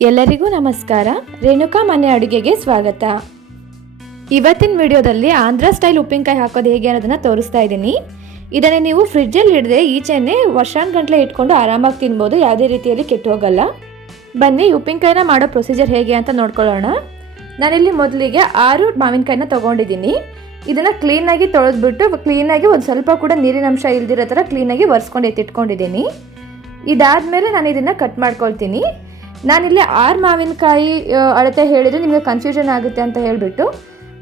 ಎಲ್ಲರಿಗೂ ನಮಸ್ಕಾರ. ರೇಣುಕಾ ಮನೆ ಅಡುಗೆಗೆ ಸ್ವಾಗತ. ಇವತ್ತಿನ ವಿಡಿಯೋದಲ್ಲಿ ಆಂಧ್ರ ಸ್ಟೈಲ್ ಉಪ್ಪಿನಕಾಯಿ ಹಾಕೋದು ಹೇಗೆ ಅನ್ನೋದನ್ನ ತೋರಿಸ್ತಾ ಇದ್ದೀನಿ. ಇದನ್ನೇ ನೀವು ಫ್ರಿಡ್ಜಲ್ಲಿ ಇಡದೆ ಈಚೆನೆ ವರ್ಷಾನುಗಟ್ಟಲೆ ಇಟ್ಕೊಂಡು ಆರಾಮಾಗಿ ತಿನ್ಬೋದು, ಯಾವುದೇ ರೀತಿಯಲ್ಲಿ ಕೆಟ್ಟು ಹೋಗಲ್ಲ. ಬನ್ನಿ ಉಪ್ಪಿನಕಾಯಿನ ಮಾಡೋ ಪ್ರೊಸೀಜರ್ ಹೇಗೆ ಅಂತ ನೋಡ್ಕೊಳ್ಳೋಣ. ನಾನಿಲ್ಲಿ ಮೊದಲಿಗೆ 6 ಮಾವಿನಕಾಯಿನ ತೊಗೊಂಡಿದ್ದೀನಿ. ಇದನ್ನು ಕ್ಲೀನಾಗಿ ತೊಳೆದ್ಬಿಟ್ಟು ಕ್ಲೀನಾಗಿ ಒಂದು ಸ್ವಲ್ಪ ಕೂಡ ನೀರಿನ ಅಂಶ ಇಲ್ದಿರೋ ಥರ ಕ್ಲೀನಾಗಿ ಒರೆಸ್ಕೊಂಡು ಎತ್ತಿಟ್ಕೊಂಡಿದ್ದೀನಿ. ಇದಾದಮೇಲೆ ನಾನು ಇದನ್ನು ಕಟ್ ಮಾಡ್ಕೊಳ್ತೀನಿ. ನಾನಿಲ್ಲಿ 6 ಮಾವಿನಕಾಯಿ ಅಳತೆ ಹೇಳಿದರೆ ನಿಮಗೆ ಕನ್ಫ್ಯೂಷನ್ ಆಗುತ್ತೆ ಅಂತ ಹೇಳಿಬಿಟ್ಟು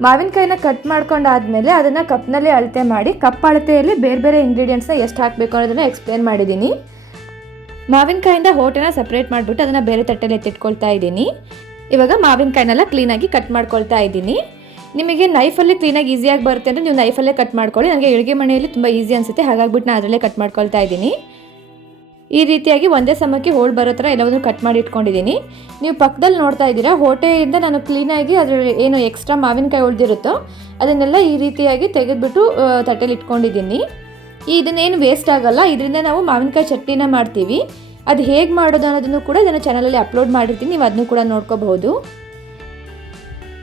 ಮಾವಿನಕಾಯಿನ ಕಟ್ ಮಾಡ್ಕೊಂಡಾದಮೇಲೆ ಅದನ್ನು ಕಪ್ನಲ್ಲಿ ಅಳತೆ ಮಾಡಿ ಕಪ್ ಅಳತೆಯಲ್ಲಿ ಬೇರೆ ಬೇರೆ ಇಂಗ್ರೀಡಿಯೆಂಟ್ಸ್ನ ಎಷ್ಟು ಹಾಕಬೇಕು ಅನ್ನೋದನ್ನು ಎಕ್ಸ್ಪ್ಲೇನ್ ಮಾಡಿದ್ದೀನಿ. ಮಾವಿನಕಾಯಿಂದ ಹೋಟೆನ ಸಪ್ರೇಟ್ ಮಾಡಿಬಿಟ್ಟು ಅದನ್ನು ಬೇರೆ ತಟ್ಟೆಯಲ್ಲಿ ಎತ್ತಿಟ್ಕೊಳ್ತಾ ಇದ್ದೀನಿ. ಇವಾಗ ಮಾವಿನಕಾಯಿನೆಲ್ಲ ಕ್ಲೀನಾಗಿ ಕಟ್ ಮಾಡ್ಕೊಳ್ತಾ ಇದ್ದೀನಿ. ನಿಮಗೆ ನೈಫಲ್ಲಿ ಕ್ಲೀನಾಗಿ ಈಸಿಯಾಗಿ ಬರುತ್ತೆ ಅಂದರೆ ನೀವು ನೈಫಲ್ಲೇ ಕಟ್ ಮಾಡ್ಕೊಳ್ಳಿ. ನನಗೆ ಅಡುಗೆ ಮನೆಯಲ್ಲಿ ತುಂಬ ಈಸಿ ಅನಿಸುತ್ತೆ, ಹಾಗಾಗ್ಬಿಟ್ಟು ನಾನು ಅದರಲ್ಲೇ ಕಟ್ ಮಾಡ್ಕೊಳ್ತಾ ಇದ್ದೀನಿ. ಈ ರೀತಿಯಾಗಿ ಒಂದೇ ಸಮಕ್ಕೆ ಹೋಳು ಬರೋ ಥರ ಎಲ್ಲವನ್ನೂ ಕಟ್ ಮಾಡಿ ಇಟ್ಕೊಂಡಿದ್ದೀನಿ. ನೀವು ಪಕ್ಕದಲ್ಲಿ ನೋಡ್ತಾ ಇದ್ದೀರಾ, ಹೊಟ್ಟೆಯಿಂದ ನಾನು ಕ್ಲೀನಾಗಿ ಅದರಲ್ಲಿ ಏನು ಎಕ್ಸ್ಟ್ರಾ ಮಾವಿನಕಾಯಿ ಉಳಿದಿರುತ್ತೋ ಅದನ್ನೆಲ್ಲ ಈ ರೀತಿಯಾಗಿ ತೆಗೆದುಬಿಟ್ಟು ತಟ್ಟೆಲಿ ಇಟ್ಕೊಂಡಿದ್ದೀನಿ. ಇದನ್ನೇನು ವೇಸ್ಟ್ ಆಗೋಲ್ಲ, ಇದರಿಂದ ನಾವು ಮಾವಿನಕಾಯಿ ಚಟ್ನಿನ ಮಾಡ್ತೀವಿ. ಅದು ಹೇಗೆ ಮಾಡೋದು ಅನ್ನೋದನ್ನು ಕೂಡ ಇದನ್ನು ಚಾನಲಲ್ಲಿ ಅಪ್ಲೋಡ್ ಮಾಡಿರ್ತೀನಿ, ನೀವು ಅದನ್ನು ಕೂಡ ನೋಡ್ಕೋಬಹುದು.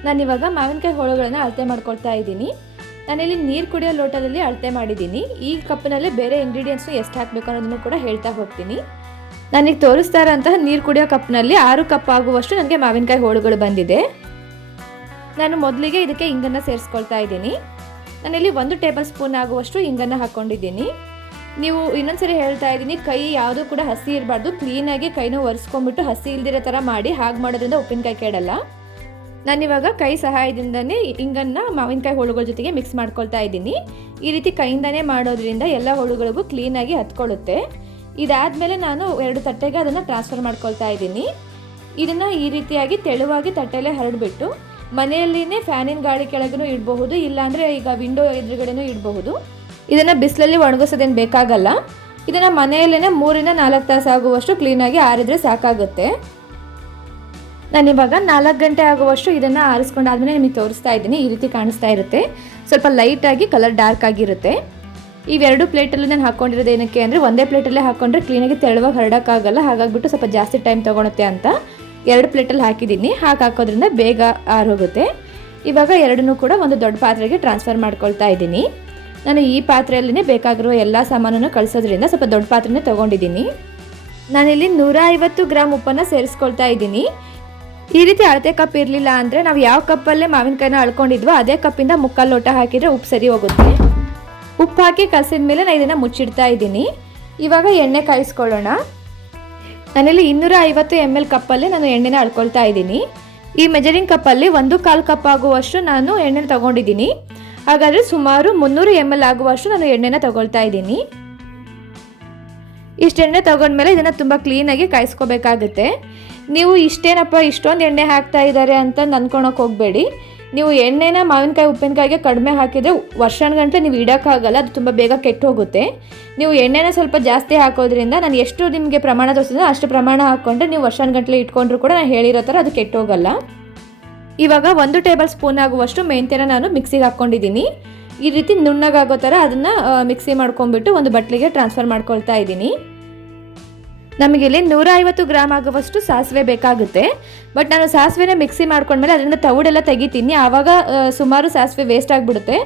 ನಾನಿವಾಗ ಮಾವಿನಕಾಯಿ ಹೋಳುಗಳನ್ನು ಅಳತೆ ಮಾಡ್ಕೊಳ್ತಾ ಇದ್ದೀನಿ. ನಾನಿಲ್ಲಿ ನೀರು ಕುಡಿಯೋ ಲೋಟದಲ್ಲಿ ಅಳತೆ ಮಾಡಿದ್ದೀನಿ. ಈ ಕಪ್ಪಿನಲ್ಲಿ ಬೇರೆ ಇಂಗ್ರೀಡಿಯೆಂಟ್ಸ್ನು ಎಷ್ಟು ಹಾಕಬೇಕು ಅನ್ನೋದನ್ನು ಕೂಡ ಹೇಳ್ತಾ ಹೋಗ್ತೀನಿ. ನನಗೆ ತೋರಿಸ್ತಾ ಇರೋಂತಹ ನೀರು ಕುಡಿಯೋ ಕಪ್ನಲ್ಲಿ 6 ಕಪ್ ಆಗುವಷ್ಟು ನನಗೆ ಮಾವಿನಕಾಯಿ ಹೋಳುಗಳು ಬಂದಿದೆ. ನಾನು ಮೊದಲಿಗೆ ಇದಕ್ಕೆ ಇಂಗನ್ನು ಸೇರಿಸ್ಕೊಳ್ತಾ ಇದ್ದೀನಿ. ನಾನಿಲ್ಲಿ 1 ಟೇಬಲ್ ಸ್ಪೂನ್ ಆಗುವಷ್ಟು ಇಂಗನ್ನು ಹಾಕ್ಕೊಂಡಿದ್ದೀನಿ. ನೀವು ಇನ್ನೊಂದ್ಸರಿ ಹೇಳ್ತಾ ಇದ್ದೀನಿ, ಕೈ ಯಾವುದೂ ಕೂಡ ಹಸಿ ಇರಬಾರ್ದು. ಕ್ಲೀನಾಗಿ ಕೈನ ಒರೆಸ್ಕೊಂಡ್ಬಿಟ್ಟು ಹಸಿ ಇಲ್ದಿರೋ ಥರ ಮಾಡಿ, ಹಾಗೆ ಮಾಡೋದ್ರಿಂದ ಉಪ್ಪಿನಕಾಯಿ ಕೆಡಲ್ಲ. ನಾನಿವಾಗ ಕೈ ಸಹಾಯದಿಂದನೇ ಇಂಗನ್ನು ಮಾವಿನಕಾಯಿ ಹೋಳುಗಳ ಜೊತೆಗೆ ಮಿಕ್ಸ್ ಮಾಡ್ಕೊಳ್ತಾ ಇದ್ದೀನಿ. ಈ ರೀತಿ ಕೈಯಿಂದನೇ ಮಾಡೋದ್ರಿಂದ ಎಲ್ಲ ಹೋಳುಗಳಿಗೂ ಕ್ಲೀನಾಗಿ ಹತ್ಕೊಳ್ಳುತ್ತೆ. ಇದಾದಮೇಲೆ ನಾನು 2 ತಟ್ಟೆಗೆ ಅದನ್ನು ಟ್ರಾನ್ಸ್ಫರ್ ಮಾಡ್ಕೊಳ್ತಾ ಇದ್ದೀನಿ. ಇದನ್ನು ಈ ರೀತಿಯಾಗಿ ತೆಳುವಾಗಿ ತಟ್ಟೆಯಲ್ಲೇ ಹರಡಿಬಿಟ್ಟು ಮನೆಯಲ್ಲಿನೇ ಫ್ಯಾನಿನ ಗಾಳಿ ಕೆಳಗೂ ಇಡಬಹುದು, ಇಲ್ಲಾಂದರೆ ಈಗ ವಿಂಡೋ ಎದುರುಗಡೆನೂ ಇಡಬಹುದು. ಇದನ್ನು ಬಿಸಿಲಲ್ಲಿ ಒಣಗಿಸೋದೇನು ಬೇಕಾಗಲ್ಲ. ಇದನ್ನು ಮನೆಯಲ್ಲೇ 3 ಇಂದ 4 ತಾಸು ಆಗುವಷ್ಟು ಕ್ಲೀನಾಗಿ ಆರಿದ್ರೆ ಸಾಕಾಗುತ್ತೆ. ನಾನಿವಾಗ 4 ಗಂಟೆ ಆಗುವಷ್ಟು ಇದನ್ನು ಆರಿಸ್ಕೊಂಡಾದ್ಮೇಲೆ ನಿಮಗೆ ತೋರಿಸ್ತಾ ಇದ್ದೀನಿ. ಈ ರೀತಿ ಕಾಣಿಸ್ತಾ ಇರುತ್ತೆ, ಸ್ವಲ್ಪ ಲೈಟಾಗಿ ಕಲರ್ ಡಾರ್ಕ್ ಆಗಿರುತ್ತೆ. ಇವೆರಡು ಪ್ಲೇಟಲ್ಲೂ ನಾನು ಹಾಕ್ಕೊಂಡಿರೋದು ಏನಕ್ಕೆ ಅಂದರೆ, ಒಂದೇ ಪ್ಲೇಟಲ್ಲೇ ಹಾಕ್ಕೊಂಡ್ರೆ ಕ್ಲೀನಾಗಿ ತೆಳುವಾಗಿ ಹರಡೋಕ್ಕಾಗಲ್ಲ, ಹಾಗಾಗಿಬಿಟ್ಟು ಸ್ವಲ್ಪ ಜಾಸ್ತಿ ಟೈಮ್ ತೊಗೊಳುತ್ತೆ ಅಂತ 2 ಪ್ಲೇಟಲ್ಲಿ ಹಾಕಿದ್ದೀನಿ. ಹಾಕೋದ್ರಿಂದ ಬೇಗ ಆರೋಗುತ್ತೆ. ಇವಾಗ ಎರಡನ್ನೂ ಕೂಡ ಒಂದು ದೊಡ್ಡ ಪಾತ್ರೆಗೆ ಟ್ರಾನ್ಸ್ಫರ್ ಮಾಡ್ಕೊಳ್ತಾ ಇದ್ದೀನಿ. ನಾನು ಈ ಪಾತ್ರೆಯಲ್ಲೇ ಬೇಕಾಗಿರೋ ಎಲ್ಲ ಸಾಮಾನನ್ನು ಕಳಿಸೋದ್ರಿಂದ ಸ್ವಲ್ಪ ದೊಡ್ಡ ಪಾತ್ರೆನೇ ತೊಗೊಂಡಿದ್ದೀನಿ. ನಾನಿಲ್ಲಿ 150 ಗ್ರಾಮ್ ಉಪ್ಪನ್ನು ಸೇರಿಸ್ಕೊಳ್ತಾ ಇದ್ದೀನಿ. ಈ ರೀತಿ ಅಳತೆ ಕಪ್ ಇರಲಿಲ್ಲ ಅಂದರೆ ನಾವು ಯಾವ ಕಪ್ಪಲ್ಲೇ ಮಾವಿನಕಾಯಿನ ಅಳ್ಕೊಂಡಿದ್ವೋ ಅದೇ ಕಪ್ಪಿಂದ 3/4 ಲೋಟ ಹಾಕಿದರೆ ಉಪ್ಪು ಸರಿ ಹೋಗುತ್ತೆ. ಉಪ್ಪು ಹಾಕಿ ಕಲಸಿದ ಮೇಲೆ ನಾನು ಇದನ್ನು ಮುಚ್ಚಿಡ್ತಾ ಇದ್ದೀನಿ. ಇವಾಗ ಎಣ್ಣೆ ಕಾಯಿಸ್ಕೊಳ್ಳೋಣ. ನಾನಿಲ್ಲಿ 250 ml ಕಪ್ಪಲ್ಲೇ ನಾನು ಎಣ್ಣೆನ ಅಳ್ಕೊಳ್ತಾ ಇದ್ದೀನಿ. ಈ ಮೆಜರಿಂಗ್ ಕಪ್ಪಲ್ಲಿ 1/4 ಕಪ್ ಆಗುವಷ್ಟು ನಾನು ಎಣ್ಣೆನ ತೊಗೊಂಡಿದ್ದೀನಿ. ಹಾಗಾದರೆ ಸುಮಾರು 300 ml ಆಗುವಷ್ಟು ನಾನು ಎಣ್ಣೆನ ತೊಗೊಳ್ತಾ ಇದ್ದೀನಿ. ಇಷ್ಟು ಎಣ್ಣೆ ತೊಗೊಂಡ್ಮೇಲೆ ಇದನ್ನು ತುಂಬ ಕ್ಲೀನಾಗಿ ಕಾಯಿಸ್ಕೋಬೇಕಾಗುತ್ತೆ. ನೀವು ಇಷ್ಟೇನಪ್ಪ ಇಷ್ಟೊಂದು ಎಣ್ಣೆ ಹಾಕ್ತಾ ಇದ್ದಾರೆ ಅಂತ ಅಂದ್ಕೊಳಕ್ಕೆ ಹೋಗಬೇಡಿ. ನೀವು ಎಣ್ಣೆನ ಮಾವಿನಕಾಯಿ ಉಪ್ಪಿನಕಾಯಿಗೆ ಕಡಿಮೆ ಹಾಕಿದರೆ ವರ್ಷಾನುಗಂಟಲೆ ನೀವು ಇಡೋಕ್ಕಾಗಲ್ಲ, ಅದು ತುಂಬ ಬೇಗ ಕೆಟ್ಟು ಹೋಗುತ್ತೆ. ನೀವು ಎಣ್ಣೆನ ಸ್ವಲ್ಪ ಜಾಸ್ತಿ ಹಾಕೋದ್ರಿಂದ ನಾನು ಎಷ್ಟು ನಿಮಗೆ ಪ್ರಮಾಣ ತೋರಿಸಿದ್ರೆ ಅಷ್ಟು ಪ್ರಮಾಣ ಹಾಕ್ಕೊಂಡ್ರೆ ನೀವು ವರ್ಷಾನುಗಂಟಲೆ ಇಟ್ಕೊಂಡ್ರು ಕೂಡ ನಾನು ಹೇಳಿರೋ ಥರ ಅದು ಕೆಟ್ಟು ಹೋಗಲ್ಲ. ಇವಾಗ 1 ಟೇಬಲ್ ಸ್ಪೂನ್ ಆಗುವಷ್ಟು ಮೆಂತ್ಯನ ನಾನು ಮಿಕ್ಸಿಗೆ ಹಾಕ್ಕೊಂಡಿದ್ದೀನಿ. ಈ ರೀತಿ ನುಣ್ಣಗಾಗೋ ಥರ ಅದನ್ನು ಮಿಕ್ಸಿ ಮಾಡ್ಕೊಂಡ್ಬಿಟ್ಟು ಒಂದು ಬಟ್ಲಿಗೆ ಟ್ರಾನ್ಸ್ಫರ್ ಮಾಡ್ಕೊಳ್ತಾ ಇದ್ದೀನಿ. ನಮಗಿಲ್ಲಿ 150 ಗ್ರಾಮ್ ಆಗುವಷ್ಟು ಸಾಸಿವೆ ಬೇಕಾಗುತ್ತೆ. ಬಟ್ ನಾನು ಸಾಸಿವೆನ ಮಿಕ್ಸಿ ಮಾಡ್ಕೊಂಡ್ಮೇಲೆ ಅದರಿಂದ ತೌಡೆಲ್ಲ ತೆಗಿತೀನಿ, ಆವಾಗ ಸುಮಾರು ಸಾಸಿವೆ ವೇಸ್ಟ್ ಆಗಿಬಿಡುತ್ತೆ.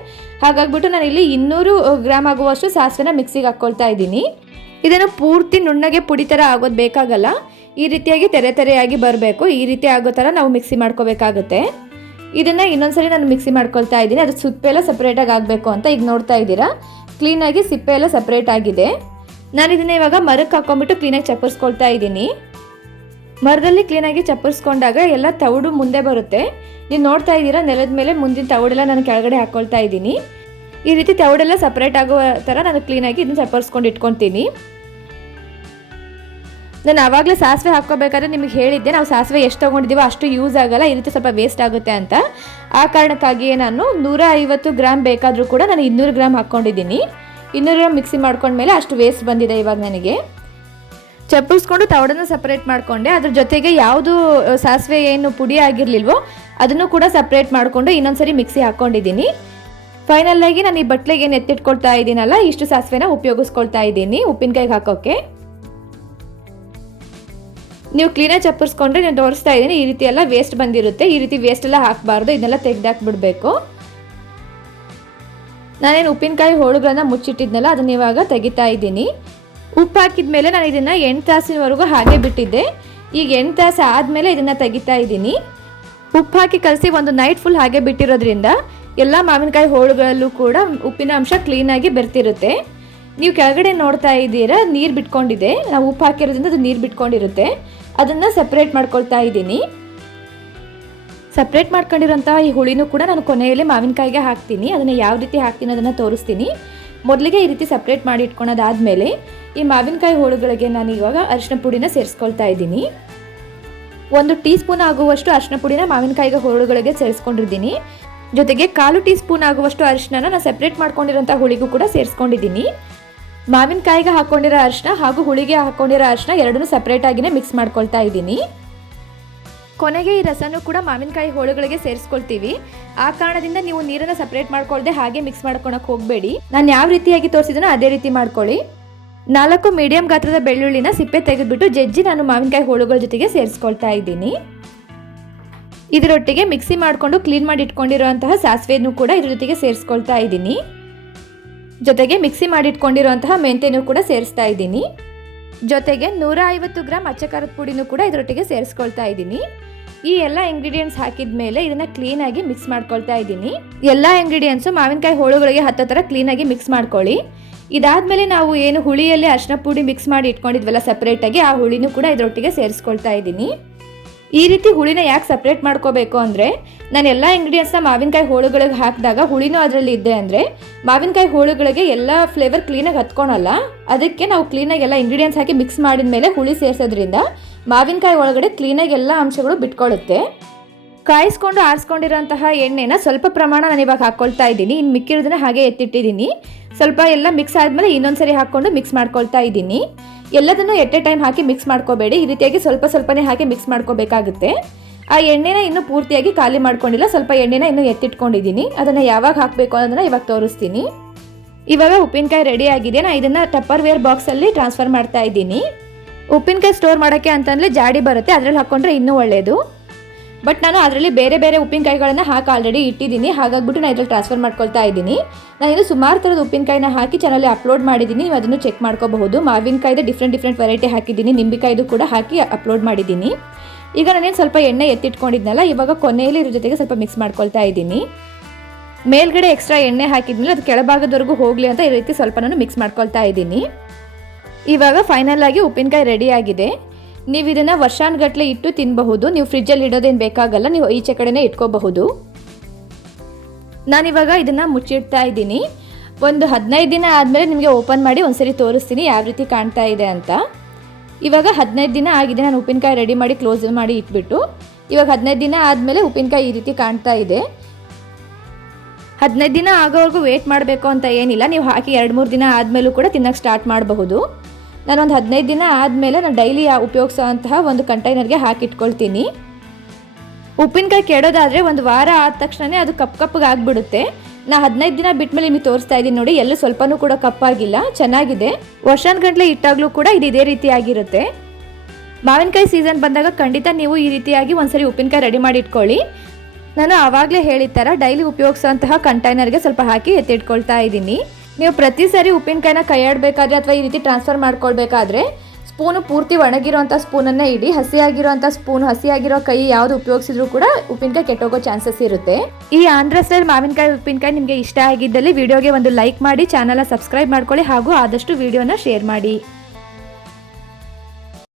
ಹಾಗಾಗ್ಬಿಟ್ಟು ನಾನು ಇಲ್ಲಿ 200 ಗ್ರಾಮ್ ಆಗುವಷ್ಟು ಸಾಸಿವೆನ ಮಿಕ್ಸಿಗೆ ಹಾಕ್ಕೊಳ್ತಾ ಇದ್ದೀನಿ. ಇದನ್ನು ಪೂರ್ತಿ ನುಣ್ಣಗೆ ಪುಡಿ ಥರ ಆಗೋದು ಬೇಕಾಗಲ್ಲ, ಈ ರೀತಿಯಾಗಿ ತೆರೆಯಾಗಿ ಬರಬೇಕು. ಈ ರೀತಿ ಆಗೋ ಥರ ನಾವು ಮಿಕ್ಸಿ ಮಾಡ್ಕೋಬೇಕಾಗುತ್ತೆ. ಇದನ್ನು ಇನ್ನೊಂದ್ಸರಿ ನಾನು ಮಿಕ್ಸಿ ಮಾಡ್ಕೊಳ್ತಾ ಇದ್ದೀನಿ. ಅದು ಸಿಪ್ಪೆ ಎಲ್ಲ ಸಪ್ರೇಟಾಗಿ ಆಗಬೇಕು ಅಂತ. ಈಗ ನೋಡ್ತಾ ಇದ್ದೀರಾ, ಕ್ಲೀನಾಗಿ ಸಿಪ್ಪೆ ಎಲ್ಲ ಸಪ್ರೇಟ್ ಆಗಿದೆ. ನಾನು ಇದನ್ನು ಇವಾಗ ಮರಕ್ಕೆ ಹಾಕ್ಕೊಂಬಿಟ್ಟು ಕ್ಲೀನಾಗಿ ಚಪ್ಪರಿಸ್ಕೊಳ್ತಾ ಇದ್ದೀನಿ. ಮರದಲ್ಲಿ ಕ್ಲೀನಾಗಿ ಚಪ್ಪರಿಸ್ಕೊಂಡಾಗ ಎಲ್ಲ ತೌಡು ಮುಂದೆ ಬರುತ್ತೆ. ನೀವು ನೋಡ್ತಾ ಇದ್ದೀರಾ, ನೆಲದ ಮೇಲೆ ಮುಂದಿನ ತೌಡೆಲ್ಲ ನಾನು ಕೆಳಗಡೆ ಹಾಕ್ಕೊಳ್ತಾ ಇದ್ದೀನಿ. ಈ ರೀತಿ ತೌಡೆಲ್ಲ ಸಪ್ರೇಟ್ ಆಗೋ ಥರ ನಾನು ಕ್ಲೀನಾಗಿ ಇದನ್ನು ಚಪ್ಪರಿಸ್ಕೊಂಡು ಇಟ್ಕೊತೀನಿ. ನಾನು ಆವಾಗಲೇ ಸಾಸಿವೆ ಹಾಕ್ಕೋಬೇಕಾದ್ರೆ ನಿಮಗೆ ಹೇಳಿದ್ದೆ, ನಾವು ಸಾಸಿವೆ ಎಷ್ಟು ತೊಗೊಂಡಿದ್ದೀವೋ ಅಷ್ಟು ಯೂಸ್ ಆಗೋಲ್ಲ, ಈ ರೀತಿ ಸ್ವಲ್ಪ ವೇಸ್ಟ್ ಆಗುತ್ತೆ ಅಂತ. ಆ ಕಾರಣಕ್ಕಾಗಿಯೇ ನಾನು 150 ಗ್ರಾಮ್ ಬೇಕಾದರೂ ಕೂಡ ನಾನು 200 ಗ್ರಾಮ್ ಹಾಕ್ಕೊಂಡಿದ್ದೀನಿ. 200 ಗ್ರಾಮ್ ಮಿಕ್ಸಿ ಮಾಡ್ಕೊಂಡ್ಮೇಲೆ ಅಷ್ಟು ವೇಸ್ಟ್ ಬಂದಿದೆ. ಇವಾಗ ನನಗೆ ಚಪ್ಪರಿಸ್ಕೊಂಡು ತೌಡನ್ನು ಸಪ್ರೇಟ್ ಮಾಡಿಕೊಂಡೆ. ಅದ್ರ ಜೊತೆಗೆ ಯಾವುದು ಸಾಸಿವೆ ಏನು ಪುಡಿ ಆಗಿರಲಿಲ್ವೋ ಅದನ್ನು ಕೂಡ ಸಪ್ರೇಟ್ ಮಾಡಿಕೊಂಡು ಇನ್ನೊಂದ್ಸರಿ ಮಿಕ್ಸಿ ಹಾಕ್ಕೊಂಡಿದ್ದೀನಿ. ಫೈನಲ್ಲಾಗಿ ನಾನು ಈ ಬಟ್ಲಿಗೆ ಏನು ಎತ್ತಿಟ್ಕೊಳ್ತಾ ಇದ್ದೀನಲ್ಲ, ಇಷ್ಟು ಸಾಸಿವೆನ ಉಪಯೋಗಿಸ್ಕೊಳ್ತಾ ಇದ್ದೀನಿ ಉಪ್ಪಿನಕಾಯಿಗೆ ಹಾಕೋಕ್ಕೆ. ನೀವು ಕ್ಲೀನಾಗಿ ಚಪ್ಪರಿಸ್ಕೊಂಡ್ರೆ ನಾನು ತೋರಿಸ್ತಾ ಇದ್ದೀನಿ, ಈ ರೀತಿ ಎಲ್ಲ ವೇಸ್ಟ್ ಬಂದಿರುತ್ತೆ. ಈ ರೀತಿ ವೇಸ್ಟ್ ಎಲ್ಲ ಹಾಕಬಾರ್ದು, ಇದನ್ನೆಲ್ಲ ತೆಗೆದಾಕ್ಬಿಡ್ಬೇಕು. ನಾನೇನು ಉಪ್ಪಿನಕಾಯಿ ಹೋಳುಗಳನ್ನ ಮುಚ್ಚಿಟ್ಟಿದ್ನಲ್ಲ ಅದನ್ನ ಇವಾಗ ತೆಗಿತಾ ಇದ್ದೀನಿ. ಉಪ್ಪು ಹಾಕಿದ ಮೇಲೆ ನಾನು ಇದನ್ನು 8 ತಾಸಿನವರೆಗೂ ಹಾಗೆ ಬಿಟ್ಟಿದ್ದೆ. ಈಗ 8 ತಾಸು ಆದಮೇಲೆ ಇದನ್ನು ತೆಗಿತಾ ಇದ್ದೀನಿ. ಉಪ್ಪು ಹಾಕಿ ಕಲಸಿ ಒಂದು ನೈಟ್ ಫುಲ್ ಹಾಗೆ ಬಿಟ್ಟಿರೋದ್ರಿಂದ ಎಲ್ಲ ಮಾವಿನಕಾಯಿ ಹೋಳುಗಳಲ್ಲೂ ಕೂಡ ಉಪ್ಪಿನ ಅಂಶ ಕ್ಲೀನಾಗಿ ಬೆರ್ತಿರುತ್ತೆ. ನೀವು ಕೆಳಗಡೆ ನೋಡ್ತಾ ಇದ್ದೀರಾ, ನೀರು ಬಿಟ್ಕೊಂಡಿದೆ. ನಾವು ಉಪ್ಪು ಹಾಕಿರೋದ್ರಿಂದ ಅದು ನೀರು ಬಿಟ್ಕೊಂಡಿರುತ್ತೆ. ಅದನ್ನು ಸಪ್ರೇಟ್ ಮಾಡ್ಕೊಳ್ತಾ ಇದ್ದೀನಿ. ಸಪ್ರೇಟ್ ಮಾಡ್ಕೊಂಡಿರೋಂತಹ ಈ ಹುಳಿನೂ ಕೂಡ ನಾನು ಕೊನೆಯಲ್ಲಿ ಮಾವಿನಕಾಯಿಗೆ ಹಾಕ್ತೀನಿ. ಅದನ್ನು ಯಾವ ರೀತಿ ಹಾಕ್ತೀನಿ ಅದನ್ನು ತೋರಿಸ್ತೀನಿ. ಮೊದಲಿಗೆ ಈ ರೀತಿ ಸಪ್ರೇಟ್ ಮಾಡಿ ಇಟ್ಕೊಳೋದಾದಮೇಲೆ ಈ ಮಾವಿನಕಾಯಿ ಹೋಳುಗಳಿಗೆ ನಾನು ಇವಾಗ ಅರಿಶಿನ ಪುಡಿನ ಸೇರಿಸ್ಕೊಳ್ತಾ ಇದ್ದೀನಿ. 1 ಟೀ ಸ್ಪೂನ್ ಆಗುವಷ್ಟು ಅರಿಶಿನ ಪುಡಿನ ಮಾವಿನಕಾಯಿಗೆ ಹೋಳುಗಳಿಗೆ ಸೇರಿಸ್ಕೊಂಡಿದ್ದೀನಿ. ಜೊತೆಗೆ 1/4 ಟೀ ಸ್ಪೂನ್ ಆಗುವಷ್ಟು ಅರಿಶಿನ ನಾನು ಸಪ್ರೇಟ್ ಮಾಡ್ಕೊಂಡಿರೋಂಥ ಹುಳಿಗೂ ಕೂಡ ಸೇರಿಸ್ಕೊಂಡಿದ್ದೀನಿ. ಮಾವಿನಕಾಯಿಗೆ ಹಾಕ್ಕೊಂಡಿರೋ ಅರಿಶಿನ ಹಾಗೂ ಹುಳಿಗೆ ಹಾಕ್ಕೊಂಡಿರೋ ಅರಿಶಿನ ಎರಡನ್ನೂ ಸಪ್ರೇಟಾಗಿಯೇ ಮಿಕ್ಸ್ ಮಾಡ್ಕೊಳ್ತಾ ಇದ್ದೀನಿ. ಕೊನೆಗೆ ಈ ರಸನೂ ಕೂಡ ಮಾವಿನಕಾಯಿ ಹೋಳುಗಳಿಗೆ ಸೇರಿಸ್ಕೊಳ್ತೀವಿ. ಆ ಕಾರಣದಿಂದ ನೀವು ನೀರನ್ನು ಸಪ್ರೇಟ್ ಮಾಡ್ಕೊಳ್ದೆ ಹಾಗೆ ಮಿಕ್ಸ್ ಮಾಡ್ಕೊಳಕ್ಕೆ ಹೋಗಬೇಡಿ. ನಾನು ಯಾವ ರೀತಿಯಾಗಿ ತೋರಿಸಿದನೋ ಅದೇ ರೀತಿ ಮಾಡ್ಕೊಳ್ಳಿ. 4 ಮೀಡಿಯಂ ಗಾತ್ರದ ಬೆಳ್ಳುಳ್ಳಿನ ಸಿಪ್ಪೆ ತೆಗೆದುಬಿಟ್ಟು ಜಜ್ಜಿ ನಾನು ಮಾವಿನಕಾಯಿ ಹೋಳುಗಳ ಜೊತೆಗೆ ಸೇರಿಸ್ಕೊಳ್ತಾ ಇದ್ದೀನಿ. ಇದರೊಟ್ಟಿಗೆ ಮಿಕ್ಸಿ ಮಾಡಿಕೊಂಡು ಕ್ಲೀನ್ ಮಾಡಿ ಇಟ್ಕೊಂಡಿರುವಂತಹ ಸಾಸಿವೆನೂ ಕೂಡ ಇದ್ರ ಜೊತೆಗೆ ಸೇರಿಸ್ಕೊಳ್ತಾ ಇದ್ದೀನಿ. ಜೊತೆಗೆ ಮಿಕ್ಸಿ ಮಾಡಿ ಇಟ್ಕೊಂಡಿರುವಂತಹ ಮೆಂತ್ಯನೂ ಕೂಡ ಸೇರಿಸ್ತಾ ಇದ್ದೀನಿ. ಜೊತೆಗೆ 150 ಗ್ರಾಮ್ ಅಚ್ಚ ಖಾರದ ಪುಡಿನೂ ಕೂಡ ಇದರೊಟ್ಟಿಗೆ ಸೇರಿಸ್ಕೊಳ್ತಾ ಇದ್ದೀನಿ. ಈ ಎಲ್ಲ ಇಂಗ್ರೀಡಿಯೆಂಟ್ಸ್ ಹಾಕಿದ ಮೇಲೆ ಇದನ್ನು ಕ್ಲೀನಾಗಿ ಮಿಕ್ಸ್ ಮಾಡ್ಕೊಳ್ತಾ ಇದ್ದೀನಿ. ಎಲ್ಲ ಇಂಗ್ರೀಡಿಯೆಂಟ್ಸು ಮಾವಿನಕಾಯಿ ಹೋಳುಗಳಿಗೆ ಹತ್ತೋ ಥರ ಕ್ಲೀನಾಗಿ ಮಿಕ್ಸ್ ಮಾಡ್ಕೊಳ್ಳಿ. ಇದಾದಮೇಲೆ ನಾವು ಏನು ಹುಳಿಯಲ್ಲಿ ಅರಿಶಿನ ಪುಡಿ ಮಿಕ್ಸ್ ಮಾಡಿ ಇಟ್ಕೊಂಡಿದ್ವಲ್ಲ ಸಪ್ರೇಟಾಗಿ, ಆ ಹುಳಿನೂ ಕೂಡ ಇದರೊಟ್ಟಿಗೆ ಸೇರಿಸ್ಕೊಳ್ತಾ ಇದ್ದೀನಿ. ಈ ರೀತಿ ಹುಳಿನ ಯಾಕೆ ಸಪ್ರೇಟ್ ಮಾಡ್ಕೋಬೇಕು ಅಂದರೆ, ನಾನು ಎಲ್ಲ ಇಂಗ್ರೀಡಿಯೆಂಟ್ಸ್ನ ಮಾವಿನಕಾಯಿ ಹೋಳುಗಳಿಗೆ ಹಾಕಿದಾಗ ಹುಳಿನೂ ಅದರಲ್ಲಿ ಇದೆ ಅಂದರೆ ಮಾವಿನಕಾಯಿ ಹೋಳುಗಳಿಗೆ ಎಲ್ಲ ಫ್ಲೇವರ್ ಕ್ಲೀನಾಗಿ ಹತ್ಕೊಳಲ್ಲ. ಅದಕ್ಕೆ ನಾವು ಕ್ಲೀನಾಗಿ ಎಲ್ಲ ಇಂಗ್ರೀಡಿಯೆಂಟ್ಸ್ ಹಾಕಿ ಮಿಕ್ಸ್ ಮಾಡಿದ ಮೇಲೆ ಹುಳಿ ಸೇರಿಸೋದ್ರಿಂದ ಮಾವಿನಕಾಯಿ ಒಳಗಡೆ ಕ್ಲೀನಾಗಿ ಎಲ್ಲ ಅಂಶಗಳು ಬಿಟ್ಕೊಳ್ಳುತ್ತೆ. ಕಾಯಿಸ್ಕೊಂಡು ಆರಿಸ್ಕೊಂಡಿರೋಂತಹ ಎಣ್ಣೆನ ಸ್ವಲ್ಪ ಪ್ರಮಾಣ ನಾನು ಇವಾಗ ಹಾಕ್ಕೊಳ್ತಾ ಇದ್ದೀನಿ. ಇನ್ನು ಮಿಕ್ಕಿರೋದನ್ನ ಹಾಗೆ ಎತ್ತಿಟ್ಟಿದ್ದೀನಿ. ಸ್ವಲ್ಪ ಎಲ್ಲ ಮಿಕ್ಸ್ ಆದಮೇಲೆ ಇನ್ನೊಂದ್ಸರಿ ಹಾಕ್ಕೊಂಡು ಮಿಕ್ಸ್ ಮಾಡ್ಕೊಳ್ತಾ ಇದ್ದೀನಿ. ಎಲ್ಲದನ್ನು at a time hockey mix ಮಾಡ್ಕೋಬೇಡಿ, ಈ ರೀತಿಯಾಗಿ ಸ್ವಲ್ಪ ಸ್ವಲ್ಪನೇ ಹಾಕಿ ಮಿಕ್ಸ್ ಮಾಡ್ಕೋಬೇಕಾಗುತ್ತೆ. ಆ ಎಣ್ಣೆನ ಇನ್ನೂ ಪೂರ್ತಿಯಾಗಿ ಖಾಲಿ ಮಾಡ್ಕೊಂಡಿಲ್ಲ, ಸ್ವಲ್ಪ ಎಣ್ಣೆನ ಇನ್ನೂ ಎತ್ತಿಟ್ಕೊಂಡಿದ್ದೀನಿ. ಅದನ್ನು ಯಾವಾಗ ಹಾಕಬೇಕು ಅನ್ನೋದನ್ನು ಇವಾಗ ತೋರಿಸ್ತೀನಿ. ಇವಾಗ ಉಪ್ಪಿನಕಾಯಿ ರೆಡಿ ಆಗಿದೆ. ನಾನು ಇದನ್ನು ಟಪ್ಪರ್ವೇರ್ ಬಾಕ್ಸಲ್ಲಿ ಟ್ರಾನ್ಸ್ಫರ್ ಮಾಡ್ತಾ ಇದ್ದೀನಿ. ಉಪ್ಪಿನಕಾಯಿ ಸ್ಟೋರ್ ಮಾಡೋಕ್ಕೆ ಅಂತಂದರೆ ಜಾಡಿ ಬರುತ್ತೆ, ಅದರಲ್ಲಿ ಹಾಕ್ಕೊಂಡ್ರೆ ಇನ್ನೂ ಒಳ್ಳೆಯದು. ಬಟ್ ನಾನು ಅದರಲ್ಲಿ ಬೇರೆ ಬೇರೆ ಉಪ್ಪಿನಕಾಯಿಗಳನ್ನು ಹಾಕಿ ಆಲ್ರೆಡಿ ಇಟ್ಟಿದ್ದೀನಿ. ಹಾಗಾಗ್ಬಿಟ್ಟು ನಾನು ಇದರಲ್ಲಿ ಟ್ರಾನ್ಸ್ಫರ್ ಮಾಡ್ಕೊಳ್ತಾ ಇದ್ದೀನಿ. ನಾನು ಇದು ಸುಮಾರು ಥರದ ಉಪ್ಪಿನಕಾಯಿನ ಹಾಕಿ ಚಾನಲಲ್ಲಿ ಅಪ್ಲೋಡ್ ಮಾಡಿದ್ದೀನಿ, ನೀವು ಅದನ್ನು ಚೆಕ್ ಮಾಡ್ಕೋಬಹುದು. ಮಾವಿನಕಾಯ್ದು ಡಿಫ್ರೆಂಟ್ ವೆರೈಟಿ ಹಾಕಿದ್ದೀನಿ, ನಿಂಬೆಕಾಯ್ದು ಕೂಡ ಹಾಕಿ ಅಪ್ಲೋಡ್ ಮಾಡಿದ್ದೀನಿ. ಈಗ ನಾನೇನು ಸ್ವಲ್ಪ ಎಣ್ಣೆ ಎತ್ತಿಟ್ಕೊಂಡಿದ್ನಲ್ಲ, ಇವಾಗ ಕೊನೆಯಲ್ಲಿ ಇದ್ರ ಜೊತೆಗೆ ಸ್ವಲ್ಪ ಮಿಕ್ಸ್ ಮಾಡ್ಕೊಳ್ತಾ ಇದ್ದೀನಿ. ಮೇಲ್ಗಡೆ ಎಕ್ಸ್ಟ್ರಾ ಎಣ್ಣೆ ಹಾಕಿದ್ಮೇಲೆ ಅದು ಕೆಳಭಾಗದವರೆಗೂ ಹೋಗಲಿ ಅಂತ ಈ ರೀತಿ ಸ್ವಲ್ಪ ನಾನು ಮಿಕ್ಸ್ ಮಾಡ್ಕೊಳ್ತಾ ಇದ್ದೀನಿ. ಇವಾಗ ಫೈನಲ್ ಆಗಿ ಉಪ್ಪಿನಕಾಯಿ ರೆಡಿ ಆಗಿದೆ. ನೀವು ಇದನ್ನು ವರ್ಷಾನುಗಟ್ಟಲೆ ಇಟ್ಟು ತಿನ್ನಬಹುದು. ನೀವು ಫ್ರಿಜ್ಜಲ್ಲಿ ಇಡೋದೇನು ಬೇಕಾಗಲ್ಲ, ನೀವು ಈಚೆ ಕಡೆನೇ ಇಟ್ಕೋಬಹುದು. ನಾನಿವಾಗ ಇದನ್ನು ಮುಚ್ಚಿಡ್ತಾ ಇದ್ದೀನಿ. ಒಂದು 15 ದಿನ ಆದಮೇಲೆ ನಿಮಗೆ ಓಪನ್ ಮಾಡಿ ಒಂದ್ಸರಿ ತೋರಿಸ್ತೀನಿ ಯಾವ ರೀತಿ ಕಾಣ್ತಾ ಇದೆ ಅಂತ. ಇವಾಗ 15 ದಿನ ಆಗಿದೆ ನಾನು ಉಪ್ಪಿನಕಾಯಿ ರೆಡಿ ಮಾಡಿ ಕ್ಲೋಸ್ ಮಾಡಿ ಇಟ್ಬಿಟ್ಟು. ಇವಾಗ 15 ದಿನ ಆದಮೇಲೆ ಉಪ್ಪಿನಕಾಯಿ ಈ ರೀತಿ ಕಾಣ್ತಾ ಇದೆ. 15 ದಿನ ಆಗೋವರೆಗೂ ವೇಟ್ ಮಾಡಬೇಕು ಅಂತ ಏನಿಲ್ಲ, ನೀವು ಹಾಕಿ 2-3 ದಿನ ಆದಮೇಲೂ ಕೂಡ ತಿನ್ನೋಕ್ಕೆ ಸ್ಟಾರ್ಟ್ ಮಾಡಬಹುದು. ನಾನೊಂದು 15 ದಿನ ಆದಮೇಲೆ ನಾನು ಡೈಲಿ ಉಪಯೋಗಿಸೋಂತಹ ಒಂದು ಕಂಟೈನರ್ಗೆ ಹಾಕಿಟ್ಕೊಳ್ತೀನಿ. ಉಪ್ಪಿನಕಾಯಿ ಕೆಡೋದಾದರೆ ಒಂದು ವಾರ ಆದ ತಕ್ಷಣವೇ ಅದು ಕಪ್ಪಗೆ ಆಗಿಬಿಡುತ್ತೆ. ನಾ 15 ದಿನ ಬಿಟ್ಟ ಮೇಲೆ ನಿಮಗೆ ತೋರಿಸ್ತಾ ಇದ್ದೀನಿ ನೋಡಿ, ಎಲ್ಲೂ ಸ್ವಲ್ಪನೂ ಕೂಡ ಕಪ್ಪಾಗಿಲ್ಲ, ಚೆನ್ನಾಗಿದೆ. ವರ್ಷಾನುಗಟ್ಟಲೆ ಇಟ್ಟಾಗಲೂ ಕೂಡ ಇದು ಇದೇ ರೀತಿಯಾಗಿರುತ್ತೆ. ಮಾವಿನಕಾಯಿ ಸೀಸನ್ ಬಂದಾಗ ಖಂಡಿತ ನೀವು ಈ ರೀತಿಯಾಗಿ ಒಂದ್ಸರಿ ಉಪ್ಪಿನಕಾಯಿ ರೆಡಿ ಮಾಡಿ ಇಟ್ಕೊಳ್ಳಿ. ನಾನು ಆವಾಗಲೇ ಹೇಳಿದ ಥರ ಡೈಲಿ ಉಪಯೋಗಿಸೋಂತಹ ಕಂಟೈನರ್ಗೆ ಸ್ವಲ್ಪ ಹಾಕಿ ಎತ್ತಿಟ್ಕೊಳ್ತಾ ಇದ್ದೀನಿ. ನೀವು ಪ್ರತಿ ಸಾರಿ ಉಪ್ಪಿನಕಾಯಿನ ಕೈಯಾಡಬೇಕಾದ್ರೆ ಅಥವಾ ಈ ರೀತಿ ಟ್ರಾನ್ಸ್ಫರ್ ಮಾಡ್ಕೊಳ್ಬೇಕಾದ್ರೆ ಸ್ಪೂನು ಪೂರ್ತಿ ಒಣಗಿರೋಂಥ ಸ್ಪೂನನ್ನು ಇಡಿ. ಹಸಿಯಾಗಿರೋಂಥ ಸ್ಪೂನ್, ಹಸಿಯಾಗಿರೋ ಕೈ ಯಾವುದು ಉಪಯೋಗಿಸಿದ್ರು ಕೂಡ ಉಪ್ಪಿನಕಾಯಿ ಕೆಟ್ಟೋಗೋ ಚಾನ್ಸಸ್ ಇರುತ್ತೆ. ಈ ಆಂಧ್ರ ಸ್ಟೈಲ್ ಮಾವಿನಕಾಯಿ ಉಪ್ಪಿನಕಾಯಿ ನಿಮಗೆ ಇಷ್ಟ ಆಗಿದ್ದಲ್ಲಿ ವಿಡಿಯೋಗೆ ಒಂದು ಲೈಕ್ ಮಾಡಿ, ಚಾನಲ್ನ ಸಬ್ಸ್ಕ್ರೈಬ್ ಮಾಡ್ಕೊಳ್ಳಿ ಹಾಗೂ ಆದಷ್ಟು ವಿಡಿಯೋನ ಶೇರ್ ಮಾಡಿ.